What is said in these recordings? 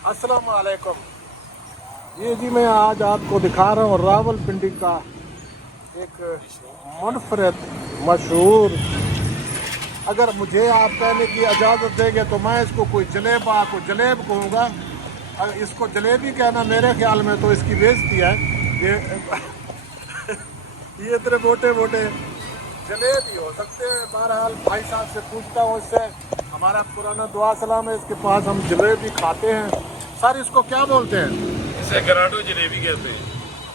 अस्सलाम वालेकुम। ये जी मैं आज आपको दिखा रहा हूँ रावलपिंडी का एक मुनफरद मशहूर, अगर मुझे आप कहने की इजाज़त देंगे तो मैं इसको कोई जलेबा को जलेब कहूँगा। अगर इसको जलेबी कहना मेरे ख्याल में तो इसकी बेइज्जती है। ये इतने मोटे मोटे जलेबी हो सकते हैं। बहरहाल भाई साहब से पूछता हूँ, इससे हमारा पुराना दुआ सलाम है, इसके पास हम जलेबी खाते हैं। सर इसको क्या बोलते हैं? इसे कराटो जलेबी कहते हैं।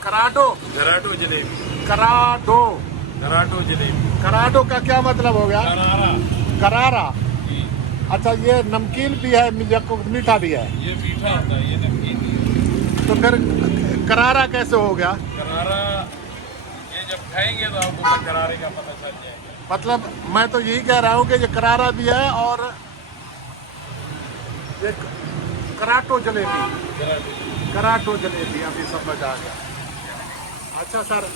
कराटो कराटो जलेबी। कराडो कराटो जलेबी। कराडो का क्या मतलब हो गया? करारा। करारा। जी। अच्छा, ये नमकीन भी है या मीठा भी है? ये मीठा होता है, ये नमकीन है। तो फिर करारा कैसे हो गया? करारा ये जब खाएंगे तो आपको करारे का पता चल जाएगा। मतलब मैं तो यही कह रहा हूँ कि ये करारा भी है और ये कराटो जलेबी। कराटो जलेबी अभी समझ आ गया। अच्छा सर,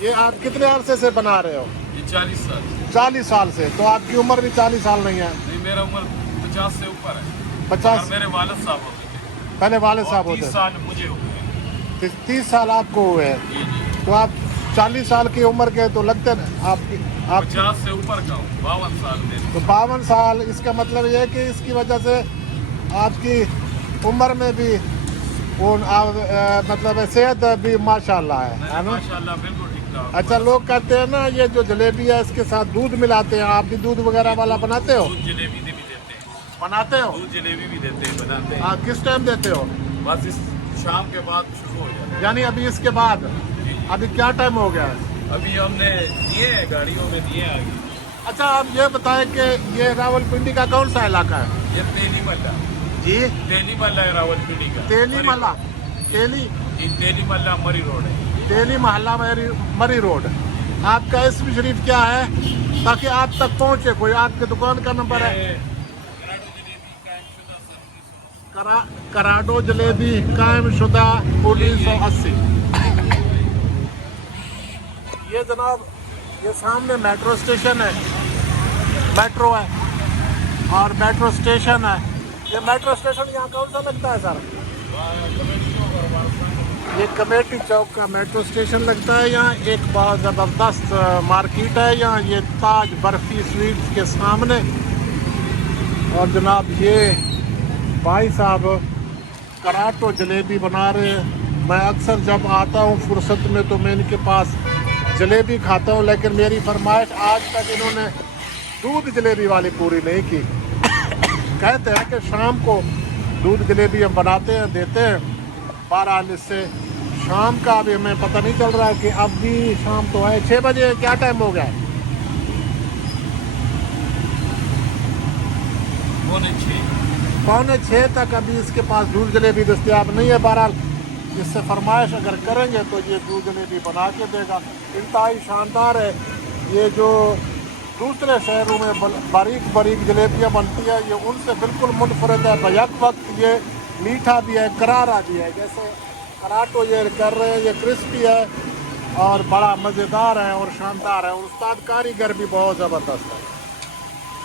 ये आप कितने अरसे से बना रहे हो? ये 40 साल। 40 साल से? तो आपकी उम्र भी 40 साल नहीं है? नहीं, मेरा उम्र 50 से ऊपर है। 50? और मेरे वालिद साहब होते थे। पहले वालिद साहब होते 30 साल मुझे हो गए। 30 साल आपको हुए हैं? जी जी। तो आप 40 साल की उम्र के तो लगते हैं आप 50 से ऊपर का हूँ, 52 साल में। तो 52 साल। इसका मतलब ये है कि इसकी वजह से आपकी उम्र में भी वो मतलब सेहत भी माशाल्लाह है ना? माशाल्लाह बिल्कुल ठीक ठाक। अच्छा, लोग कहते हैं ना ये जो जलेबी है इसके साथ दूध मिलाते हैं, आप भी दूध वगैरह वाला बनाते हो? दूध जलेबी भी देते हैं। बनाते हो? दूध जलेबी भी देते हैं, बनाते हैं। हाँ, किस टाइम देते हो? बस इस शाम के बाद शुरू हो जाता यानी अभी इसके बाद? है। अभी क्या टाइम हो गया है? अभी हमने दिए हैं, गाड़ियों में दिए हैं आगे। अच्छा, आप ये बताएं कि ये रावलपिंडी का कौन सा इलाका है? ये तेली मल्ला। जी, तेली मल्ला है रावलपिंडी का। तेली महला। तेली तेली मल्ला मरी रोड है। तेली महला मरी रोड। आपका इसम शरीफ क्या है ताकि आप तक पहुंचे? कोई आपके दुकान का नंबर है? ये कराडो जलेबी कायम शुदा 1980। ये जनाब, ये सामने मेट्रो स्टेशन है, मेट्रो है और मेट्रो स्टेशन है। ये मेट्रो स्टेशन यहाँ कौन सा लगता है सर? ये कमेटी चौक का मेट्रो स्टेशन लगता है। यहाँ एक बहुत ज़बरदस्त मार्केट है यहाँ, ये ताज बर्फी स्वीट्स के सामने। और जनाब ये भाई साहब कराटो जलेबी बना रहे हैं। मैं अक्सर जब आता हूँ फुर्सत में तो मैं इनके पास जलेबी खाता हूँ, लेकिन मेरी फरमाइश आज तक इन्होंने दूध जलेबी वाली पूरी नहीं की। कहते हैं कि शाम को दूध जलेबी हम बनाते हैं, देते हैं। बहरहाल इससे शाम का भी हमें पता नहीं चल रहा है कि अब भी शाम तो है। 6 बजे क्या टाइम हो गया है? 5:45 तक अभी इसके पास दूध जलेबी दस्तयाब नहीं है। बहरहाल इससे फरमाइश अगर करेंगे तो ये दूध जलेबी बना के देगा। इंतहाई शानदार है। ये जो दूसरे शहरों में बारीक बारीक जलेबियाँ बनती है, ये उनसे बिल्कुल मुनफरद है। बैक वक्त ये मीठा भी है, करारा भी है। जैसे कराटो ये कर रहे हैं, ये क्रिस्पी है और बड़ा मज़ेदार है और शानदार है। और उस्ताद कारीगर भी बहुत ज़बरदस्त है।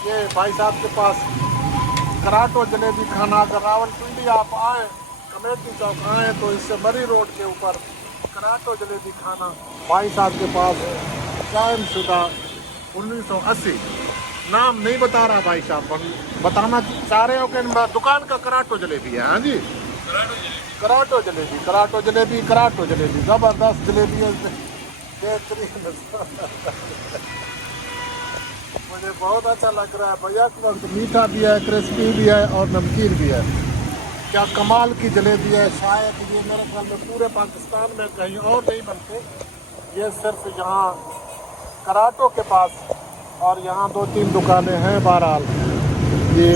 ये भाई साहब के पास कराटो जलेबी खाना, अगर रावलपिंडी आप आए, कमेटी चौक आए, तो इससे मरी रोड के ऊपर कराटो जलेबी खाना भाई साहब के पास कायम शुदा 1980। नाम नहीं बता रहा भाई साहब, बताना चाह रहे हो कि दुकान का कराटो जलेबी है? हाँ जी, कराटो जलेबी, कराटो जलेबी, कराटो जलेबी। ज़बरदस्त जलेबी है, बेहतरीन। मुझे बहुत अच्छा लग रहा है। भैया के वक्त मीठा भी है, क्रिस्पी भी है और नमकीन भी है। क्या कमाल की जलेबी है। शायद ये मेरे ख्याल में पूरे पाकिस्तान में कहीं और नहीं बनते, ये सिर्फ यहाँ कराटो के पास। और यहाँ 2-3 दुकानें हैं। बहरहाल ये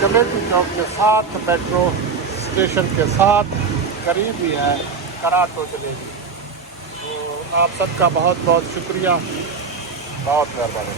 कमेटी चौक के साथ, मेट्रो स्टेशन के साथ करीब ही है कराटो जलेबी। तो आप सबका बहुत बहुत शुक्रिया, बहुत मेहरबानी।